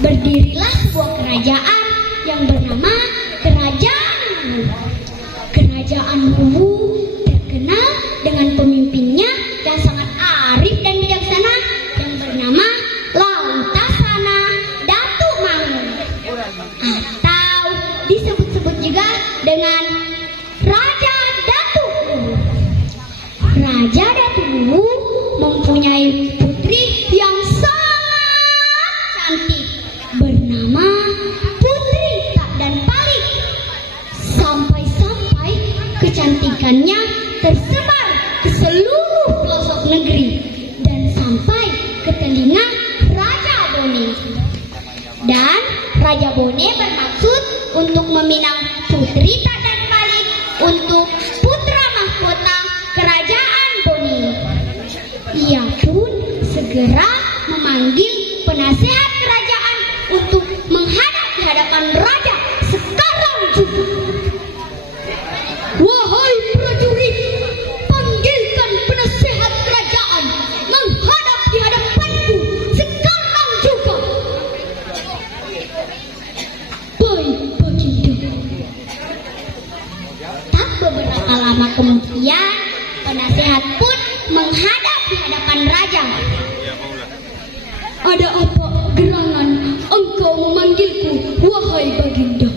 berdirilah sebuah kerajaan yang bernama Kerajaan Luwu. Kerajaan Luwu terkenal dengan pemimpinnya yang sangat arif dan bijaksana yang bernama Lautasana Datuk Mangun, atau disebut-sebut juga dengan Raja Datuk Luwu. Raja Datuk Luwu mempunyai putri yang sangat cantik bernama Putri Tak dan Palik. Sampai-sampai kecantikannya tersebar ke seluruh pelosok negeri dan sampai ke telinga Raja Bone. Dan Raja Bone bermaksud untuk meminang Putri Tak dan Palik untuk putra mahkota Kerajaan Bone. Ia pun segera memanggil penasehat kerajaan untuk menghadap di hadapan raja sekarang juga. Wahai prajurit, panggilkan penasehat kerajaan menghadap di hadapanku sekarang juga. Baik, Baginda. Tak beberapa lama kemudian, penasehat pun menghadap di hadapan raja. Ada apa gerangan engkau memanggilku, wahai Baginda?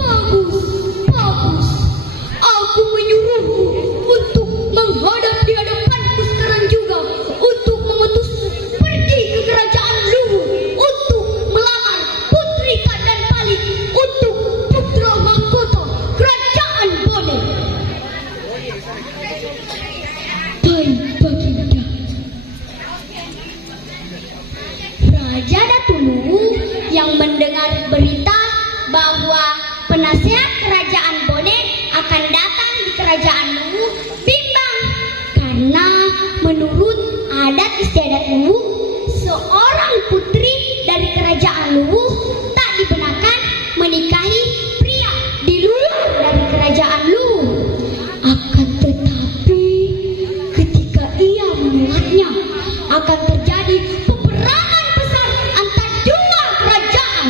Bagus, bagus. Aku menyuruhmu untuk menghadap di hadapanku sekarang juga, untuk mengutusmu pergi ke kerajaan Luwu untuk melamar Putri Tak dan Palik untuk putra mahkota Kerajaan Bone. Baik, Baginda. Raja Datuk Luwu yang mendengar berita bahwa penasehat kerajaan Bone akan datang di kerajaan Luwu bimbang, karena menurut adat istiadat Luwu, seorang putri dari kerajaan Luwu tak dibenarkan menikahi pria di luar dari kerajaan Luwu. Akan tetapi ketika ia menolaknya, akan terjadi peperangan besar antar dua kerajaan.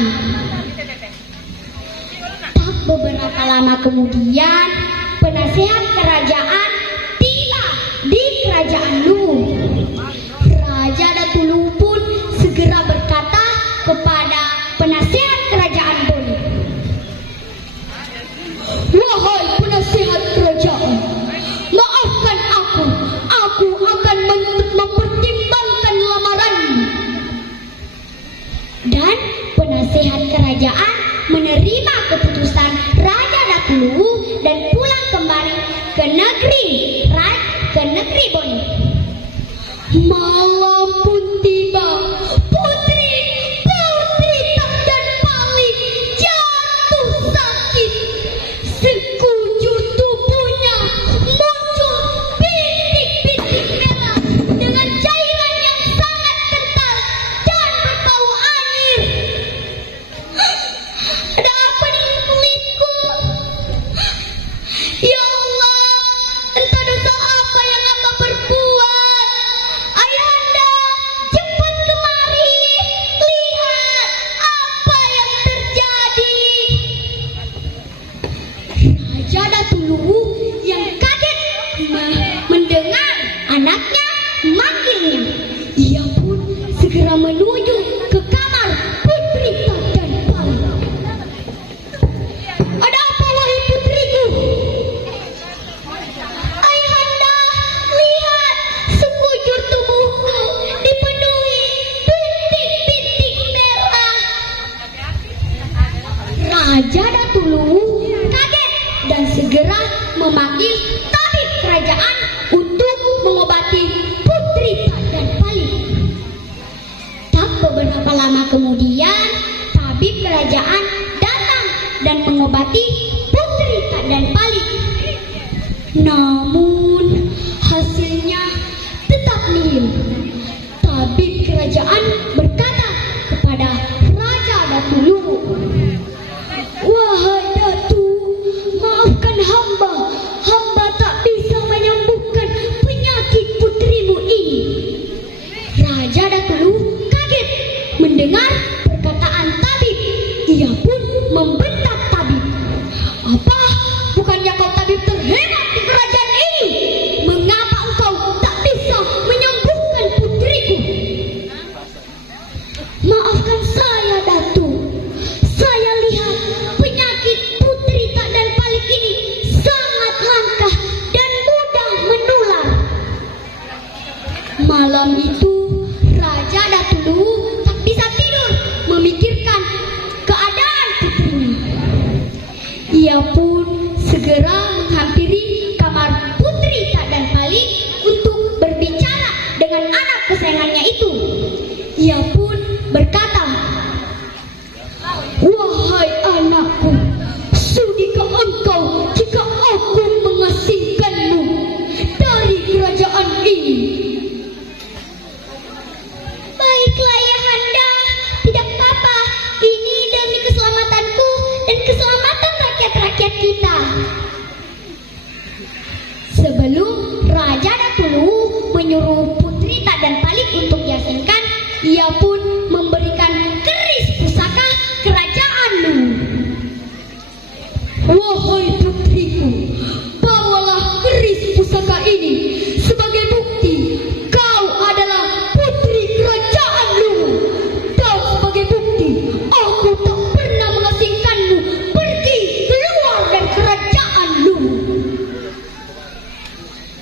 Tak beberapa lama kemudian, penasehat kerajaan tiba di kerajaan Luwu. Raja Datuk Luwu pun segera berkata kepada penasehat kerajaan Bone, wahai penasehat kerajaan, maafkan aku akan mempertimbangkan lamaranmu. Dan penasehat kerajaan menerima keputusan Raja Datuk Luwu dan pulang kembali ke negeri Bone. Malam pun tiba. Putri Tak dan Palik jatuh sakit. Sekujur tubuhnya muncul bintik-bintik merah dengan cairan yang sangat kental dan berbau anir. Ada apa dengan kulitku? Ya Allah, entah dosa apa yang hamba perbuat. Ayahanda, cepat kemari. Lihat apa yang terjadi. Raja Datuk Luwu yang kaget mendengar anaknya memanggilnya. Ia pun segera menuju ke kamar Putri Tak dan Palik. Ada apa, wahai putriku? Ayahanda, lihat sekujur tubuhku dipenuhi bintik-bintik merah. Raja Datuk Luwu kaget dan segera memanggil tabib kerajaan untuk mengobati Putri Tak dan Palik. Tak beberapa lama kemudian, tabib kerajaan datang dan mengobati Putri Tak dan Palik. Namun hasilnya tetap nihil. Tabib kerajaan berkata kepada Raja Datuk Luwu, wahai Datuk, maafkan hamba tak bisa menyembuhkan penyakit putrimu ini. Malam itu Raja Datulu tak bisa tidur memikirkan keadaan putrinya. Ia pun segera menghampiri kamar Putri Tak dan Palik untuk berbicara dengan anak kesayangannya itu. Ia pun berkata, "Wahai anakku, sudikah engkau jika aku mengasingkanmu dari kerajaan ini?" "Baiklah Ayahanda, tidak apa-apa. Ini demi keselamatanku dan keselamatan rakyat-rakyat kita." Sebelum Raja Datulu menyuruh Putri Tak dan Palik untuk diasingkan, ia pun memberikan keris pusaka kerajaan Lu. "Wahai putriku, bawalah keris pusaka ini sebagai bukti kau adalah putri kerajaan Lu, dan sebagai bukti aku tak pernah mengasingkanmu pergi keluar dari kerajaan Lu."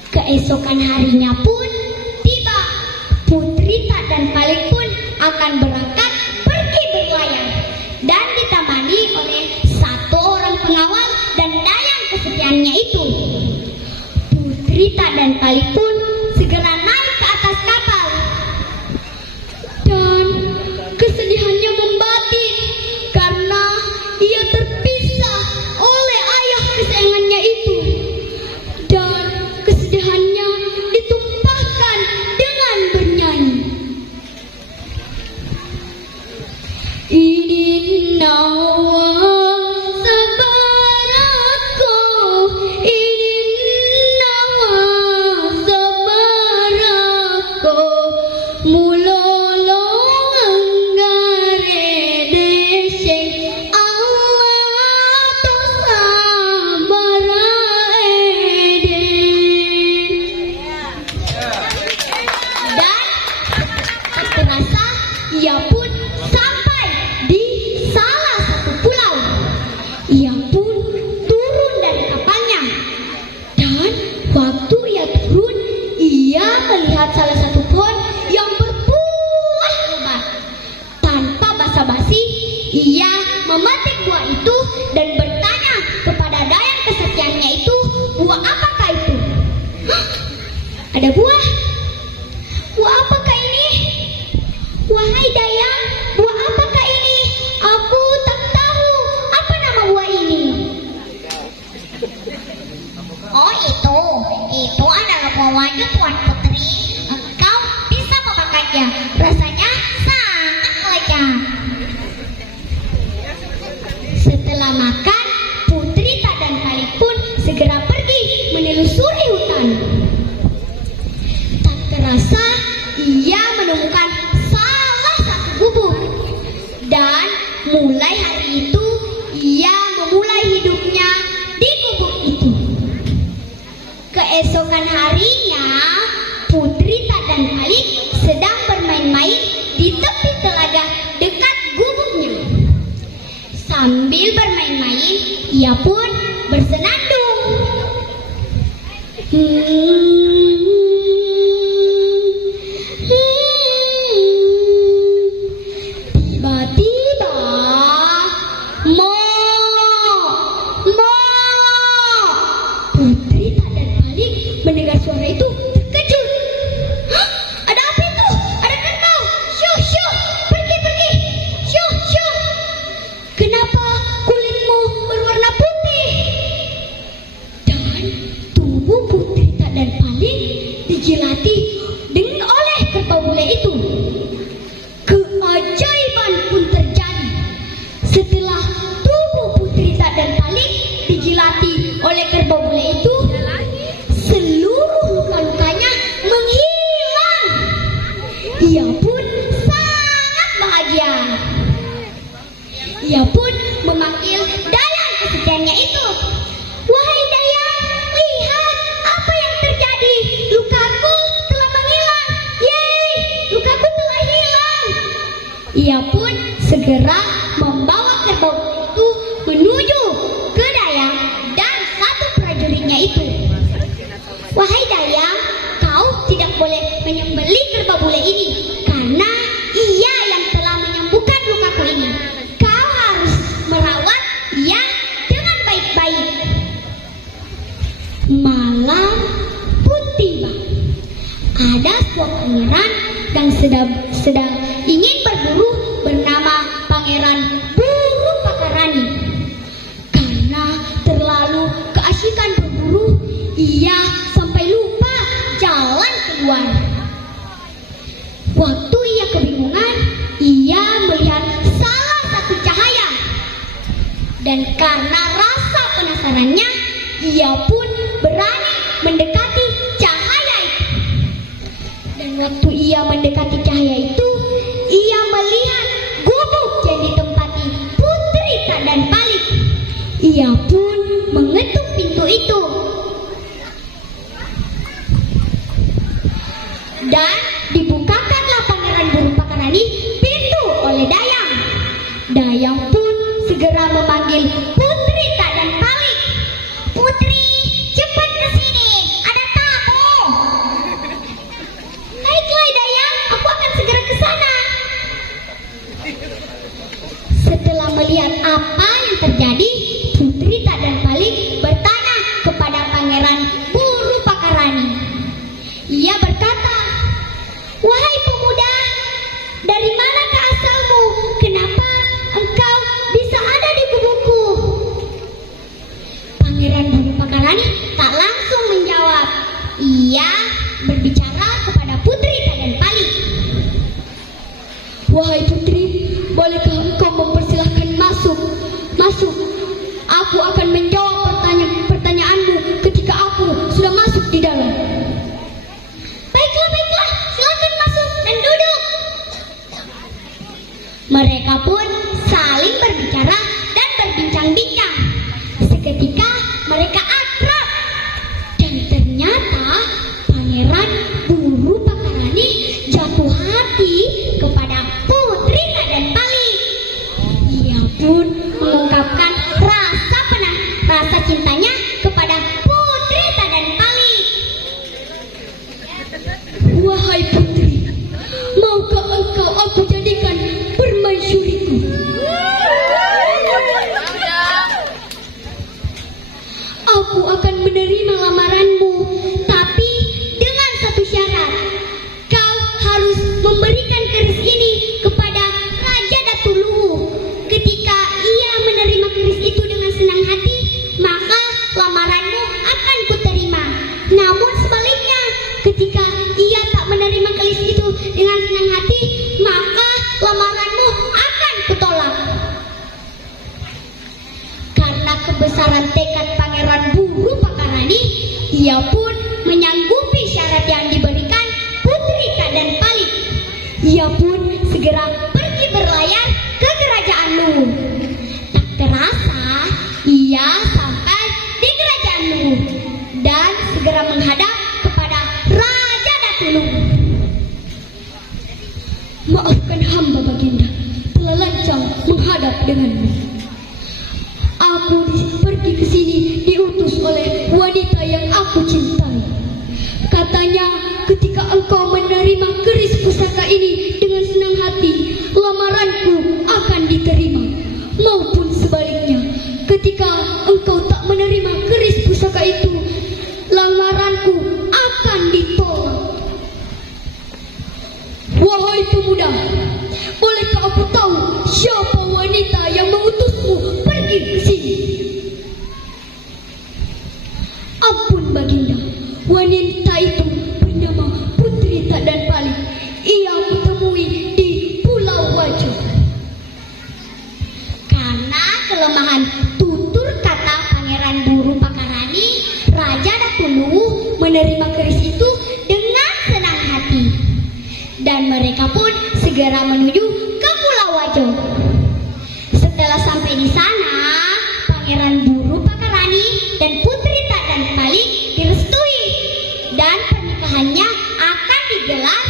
Keesokan harinya pun tiba. Putri Tak dan Palik pun akan berangkat pergi berlayar dan ditemani oleh satu orang pengawal dan dayang kesekiannya itu. Putri Tak dan Palik pun segera naik ke atas kapal dan kesedihannya membatin karena ia terpisah oleh ayah kesayangannya itu, dan kesedihannya ditumpahkan dengan bernyanyi. Ini nawa sabarako, ini nawa sabarako, mulolo anggare deseng Allah to sabara ede. Dan tak terasa ia pun sampai di salah satu pulau. Ia pun turun dari kapalnya, dan waktu ia turun, ia melihat salah satu pohon yang berbuah lebat. Tanpa basa-basi, ia memetik buah itu dan bertanya kepada dayang kesekiannya itu, "Buah apakah itu?" "Hah? Ada buah? Buah apakah ini?" "Wahai dayang, buah apakah ini? Aku tak tahu apa nama buah ini." "Oh itu adalah buah wajib Tuan Putri. Engkau bisa memakannya. Rasanya sangat lezat." Setelah makan, Putri Tak dan Palik pun segera pergi menelusuri hutan. Tak terasa ia menemukan salah satu gubuk, dan mulai hari itu ia memulai hidupnya di gubuk itu. Keesokan harinya, Putri Tak dan Palik sedang bermain-main di tepi telaga dekat gubuknya. Sambil bermain-main, ia pun bersenandung. Tiba-tiba, mo, Putri Tak dan Palik mendengar suara itu terkejut. "Hah? Ada apa itu? Ada kerbau! Syuh, syuh! Pergi, pergi! Syuh, syuh! Kenapa kulitmu berwarna putih?" Dan tubuh Putri Tak dan Palik dijilati oleh kerbau bule itu. Keajaiban pun terjadi. Setelah tubuh Putri Tak dan Palik dijilati oleh kerbau bule itu, seluruh luka-lukanya menghilang. Ia pun sangat bahagia. Ia pun memanggil dayang kesekiannya itu. "Wahai dayang, lihat apa yang terjadi. Lukaku telah menghilang. Yeay, lukaku telah hilang." Ia pun segera membawa kerbau itu menuju ke dayang dan satu prajuritnya itu. "Wahai dayang, kau tidak boleh menyembah menyembelih kerbau bule ini karena ia yang telah menyembuhkan lukaku ini. Kau harus merawat ia dengan baik-baik. Malam pun tiba. Ada sebuah pangeran yang sedang ingin berburu bernama Pangeran Burung Pakarani. Karena terlalu keasyikan berburu, ia sampai lupa jalan keluar. Waktu ia kebingungan, ia melihat salah satu cahaya. Dan karena rasa penasarannya, ia pun berani mendekati cahaya itu. Dan waktu ia mendekati cahaya itu, ia melihat gubuk yang ditempati Putri Tak dan Palik. Ia pun mengetuk pintu itu. Dan dibukakanlah Pangeran Burung Pakarani pintu oleh Dayang. Dayang pun segera memanggil Putri Tak dan Palik. Putri, cepat ke sini, ada tamu. Baiklah Dayang, aku akan segera ke sana. Setelah melihat apa yang terjadi, Putri Tak dan Palik bertanya kepada Pangeran Burung Pakarani. Ia berkata, "Wahai pemuda, dari manakah asalmu? Kenapa engkau bisa ada di gubukku?" Pangeran Burung Pakarani tak langsung menjawab. Ia berbicara kepada Putri Tak dan Palik. "Wahai putri, bolehkah engkau mempersilahkan masuk? Masuk. Aku akan menjawab pertanyaanmu ketika aku sudah masuk di dalam." Baiklah, silakan masuk dan duduk. Mereka pun saling berbicara dan berbincang-bincang. Seketika mereka akrab. Dan ternyata Pangeran Burung Pakarani jatuh hati kepada Putri Tak dan Palik. Ia pun mengungkapkan rasa cintanya kepada Putri Tak dan Palik. "Wahai putri, maukah engkau aku jadikan permaisuriku?" "Aku akan menerima lamaranmu, tapi dengan satu syarat. Kau harus memberikan keris ini kepada Raja Datuluhu. Ketika ia menerima keris itu dengan senang hati, maka lamaranmu akan kuterima. Namun sebaliknya, ketika ia tak menerima keris itu dengan senang hati, maka lamaranmu akan kutolak." Karena kebesaran tekad Pangeran Burung Pakarani, ia pun menyanggupi syarat yang diberikan Putri Tak dan Palik. Ia pun segera pergi berlayar ke kerajaan Luwu. Tak terasa, ia sampai di kerajaan Luwu dan segera menghadap kepada Raja Datuluhu. "Maafkan hamba Baginda, telah lancang menghadap denganmu. Aku pergi ke sini diutus oleh wanita yang aku cintai. Katanya ketika engkau menerima keris pusaka ini dengan senang hati, lamaranku akan diterima. Maupun sebaliknya, ketika engkau tak menerima keris pusaka itu, lamaranku akan ditolak. Wahai pemuda, bolehkah aku tahu siapa wanita yang mengutusmu pergi ke sini?" "Ampun Baginda, wanita itu bernama Putri Tak dan Palik. Ia kutemui di Pulau Wajo." Karena kelemahan tutur kata Pangeran Burung Pakarani, Raja Datuluhu menerima keris itu dengan senang hati. Dan mereka pun segera menuju ke Pulau Wajo. Setelah sampai di sana, Pangeran Burung Pakarani dan Putri Tak dan Palik direstui dan pernikahannya akan digelar